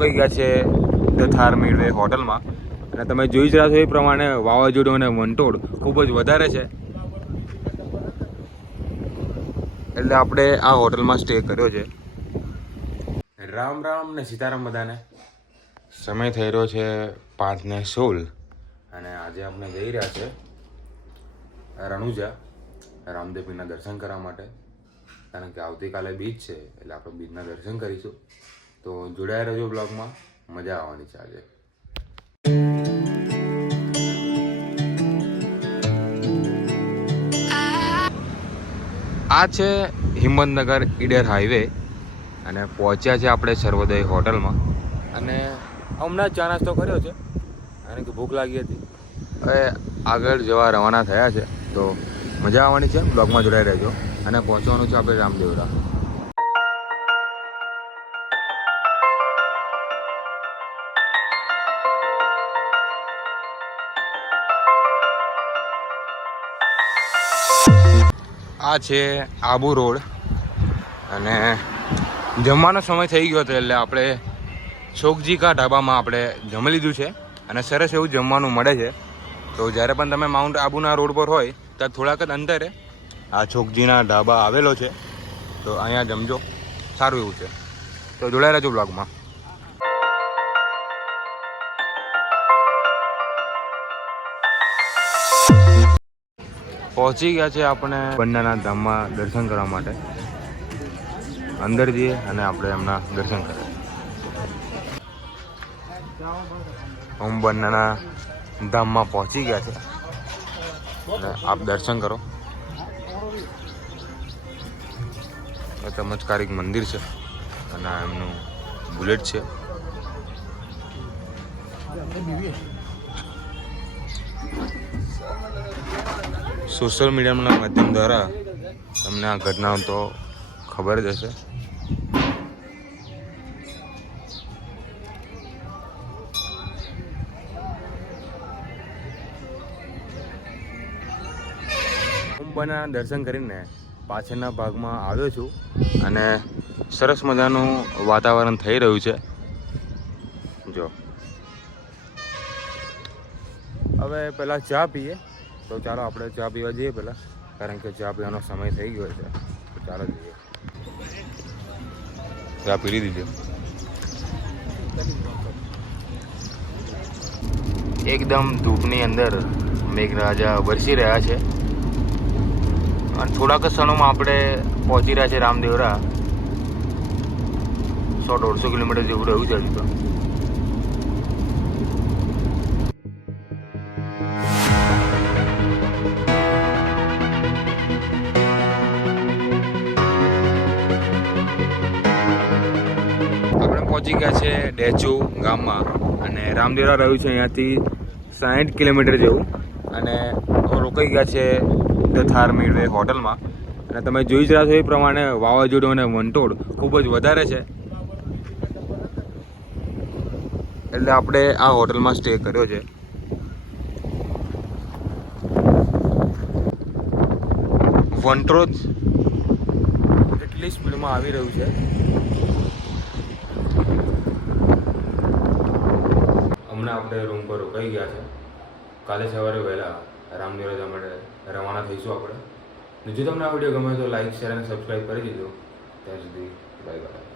રોકાઈ ગયા છે ધ થાર મિડવે હોટલમાં અને તમે જોઈ જ રહ્યા છો એ પ્રમાણે વાવાઝોડું અને વંટોળ ખૂબ જ વધારે છે એટલે આપણે આ હોટલમાં સ્ટે કર્યો છે. રામ રામ ને સીતારામ બધાને. સમય થઈ રહ્યો છે 5:16 અને આજે આપણે જઈ રહ્યા છે રણુજા રામદેવપીરના દર્શન કરવા માટે, કારણ કે આવતીકાલે બીચ છે એટલે આપણે બીચના દર્શન કરીશું. તો જોડાયા રહેજો બ્લોગમાં, મજા આવવાની છે આજે. આ છે હિંમતનગર ઈડર હાઈવે અને પહોંચ્યા છે આપણે સર્વોદય હોટલમાં અને હમણાં ચા નાસ્તો કર્યો છે કારણ કે ભૂખ લાગી હતી. હવે આગળ જવા રવાના થયા છે તો મજા આવવાની છે. બ્લોગમાં જોડાઈ રહેજો અને પહોંચવાનું છે આપણે રામદેવરા. આ છે આબુ રોડ અને જમવાનો સમય થઈ ગયો હતો એટલે આપણે ચોકજી કા ઢાબામાં આપણે જમી લીધું છે અને સરસ એવું જમવાનું મળે છે. તો જ્યારે પણ તમે માઉન્ટ આબુના રોડ પર હોય ત્યાં થોડાક જ અંતરે આ ચોકજીના ઢાબા આવેલો છે, તો અહીંયા જમજો, સારું એવું છે. તો જોડાઈ રહેજો બ્લોગમાં. પહોંચી ગયા છે આપણે બંનેના ધામમાં દર્શન કરવા માટે. અંદર જઈએ અને આપણે એમના દર્શન કરીએ. ઓમ બંનેના ધામમાં પહોંચી ગયા છે અને આપ દર્શન કરો. ચમત્કારિક મંદિર છે અને આ એમનું બુલેટ છે. સોશિયલ મીડિયાના માધ્યમ દ્વારા તમને આ ઘટનાઓ તો ખબર જ હશે. કુંભના દર્શન કરીને પાછળના ભાગમાં આવ્યો છું અને સરસ મજાનું વાતાવરણ થઈ રહ્યું છે. જો હવે પહેલાં ચા પીએ, તો ચાલો આપણે ચા પીવા જઈએ પહેલાં, કારણ કે ચા પીવાનો સમય થઈ ગયો છે. તો ચાલો જઈએ. ચા પી લીધી છે. એકદમ ધૂપની અંદર મેઘરાજા વરસી રહ્યા છે અને થોડાક ક્ષણોમાં આપણે પહોંચી રહ્યા છે રામદેવરા. 100-150 કિલોમીટર જેવું રહ્યું છે હજુ તો. પહોંચી ગયા છે ડેચુ ગામમાં અને રામદેવરા રહ્યું છે અહીંયાથી 60 કિલોમીટર જેવું અને રોકાઈ ગયા છે ધ થાર મિડવે હોટલમાં. અને તમે જોઈ જ રહ્યા છો એ પ્રમાણે વાવાઝોડું અને વંટોળ ખૂબ જ વધારે છે એટલે આપણે આ હોટલમાં સ્ટે કર્યો છે. વંટોળ એટલી સ્પીડમાં આવી રહ્યું છે. હમણાં આપણે રૂમ પર રોકાઈ ગયા છે. કાલે સવારે વહેલા રામદેવરા જવા માટે રવાના થઈશું આપણે. જો તમને આ વિડીયો ગમે તો લાઈક, શેર અને સબસ્ક્રાઈબ કરી દીધો. ત્યાં સુધી બાય બાય.